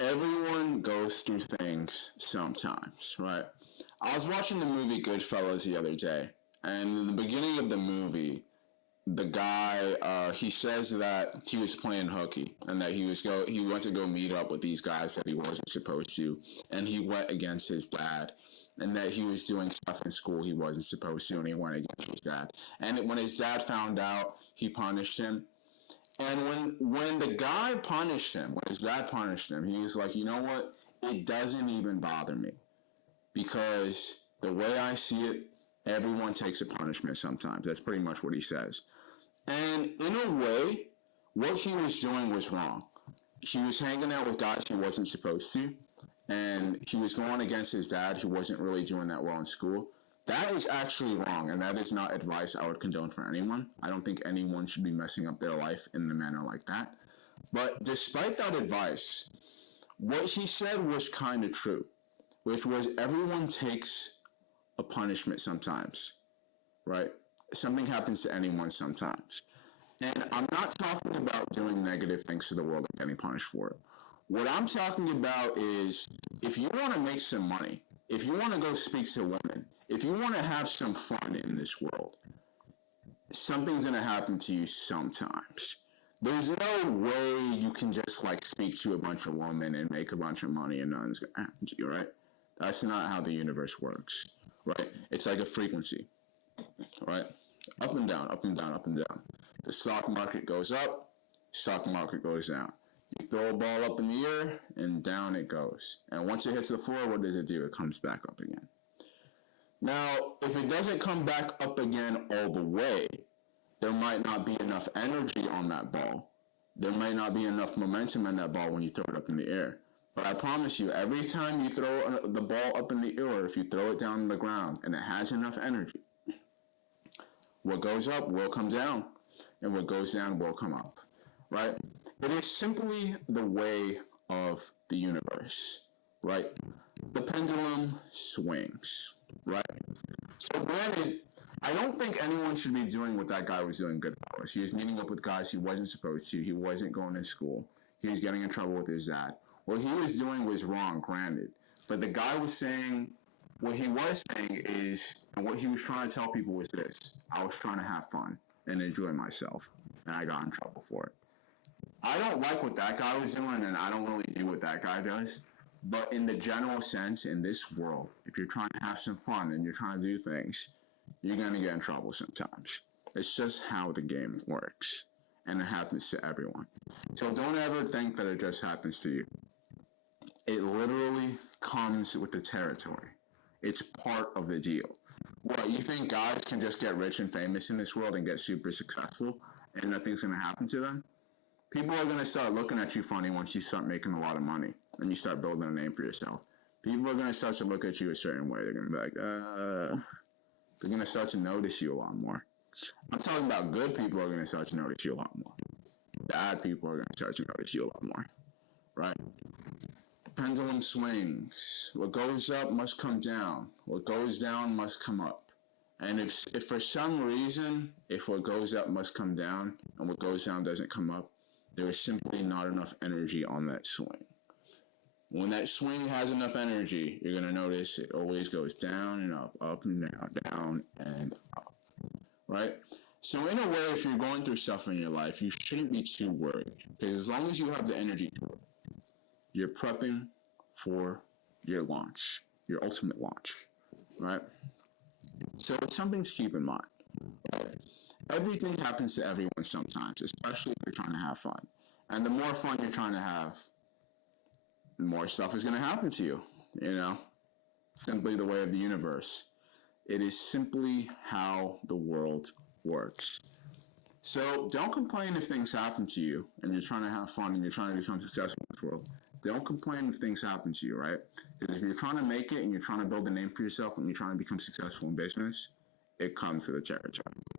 Everyone goes through things sometimes, right? I was watching the movie Goodfellas the other day, and in the beginning of the movie, the guy he says that he was playing hooky and that he went to go meet up with these guys that he wasn't supposed to, and he went against his dad, and that he was doing stuff in school he wasn't supposed to, and he went against his dad. And when his dad found out, he punished him. And when the guy punished him, when his dad punished him, he was like, you know what? It doesn't even bother me because the way I see it, everyone takes a punishment sometimes. That's pretty much what he says. And in a way, what he was doing was wrong. He was hanging out with guys he wasn't supposed to, and he was going against his dad, who wasn't really doing that well in school. That is actually wrong, and that is not advice I would condone for anyone. I don't think anyone should be messing up their life in a manner like that. But despite that advice, what he said was kind of true, which was everyone takes a punishment sometimes, right? Something happens to anyone sometimes. And I'm not talking about doing negative things to the world and getting punished for it. What I'm talking about is if you want to make some money, if you want to go speak to women, if you want to have some fun in this world, something's going to happen to you sometimes. There's no way you can just like speak to a bunch of women and make a bunch of money and nothing's going to happen to you, right? That's not how the universe works, right? It's like a frequency, right? Up and down, up and down, up and down. The stock market goes up, stock market goes down. You throw a ball up in the air, and down it goes. And once it hits the floor, what does it do? It comes back up again. Now, if it doesn't come back up again all the way, there might not be enough energy on that ball. There might not be enough momentum in that ball when you throw it up in the air. But I promise you, every time you throw the ball up in the air, or if you throw it down on the ground and it has enough energy, what goes up will come down, and what goes down will come up, right? It is simply the way of the universe, right? The pendulum swings, right? So granted, I don't think anyone should be doing what that guy was doing Goodfellas. He was meeting up with guys he wasn't supposed to. He wasn't going to school. He was getting in trouble with his dad. What he was doing was wrong, granted. But the guy was saying, what he was saying is, and what he was trying to tell people was this: I was trying to have fun and enjoy myself, and I got in trouble for it. I don't like what that guy was doing, and I don't really do what that guy does. But in the general sense, in this world, if you're trying to have some fun and you're trying to do things, you're going to get in trouble sometimes. It's just how the game works, and it happens to everyone. So don't ever think that it just happens to you. It literally comes with the territory. It's part of the deal. What, you think guys can just get rich and famous in this world and get super successful and nothing's going to happen to them? People are going to start looking at you funny once you start making a lot of money and you start building a name for yourself. People are going to start to look at you a certain way. They're going to be like, they're going to start to notice you a lot more. I'm talking about good people are going to start to notice you a lot more. Bad people are going to start to notice you a lot more, right? The pendulum swings. What goes up must come down. What goes down must come up. And if for some reason, if what goes up must come down and what goes down doesn't come up, there is simply not enough energy on that swing. When that swing has enough energy, you're going to notice it always goes down and up and down and up, right? So in a way, if you're going through stuff in your life, you shouldn't be too worried, because as long as you have the energy to it, you're prepping for your launch, your ultimate launch, right? So it's something to keep in mind, right? Everything happens to everyone sometimes, especially if you're trying to have fun. And the more fun you're trying to have, the more stuff is going to happen to you, you know? Simply the way of the universe. It is simply how the world works. So don't complain if things happen to you and you're trying to have fun and you're trying to become successful in this world. Don't complain if things happen to you, right? Because if you're trying to make it and you're trying to build a name for yourself and you're trying to become successful in business, it comes with a territory.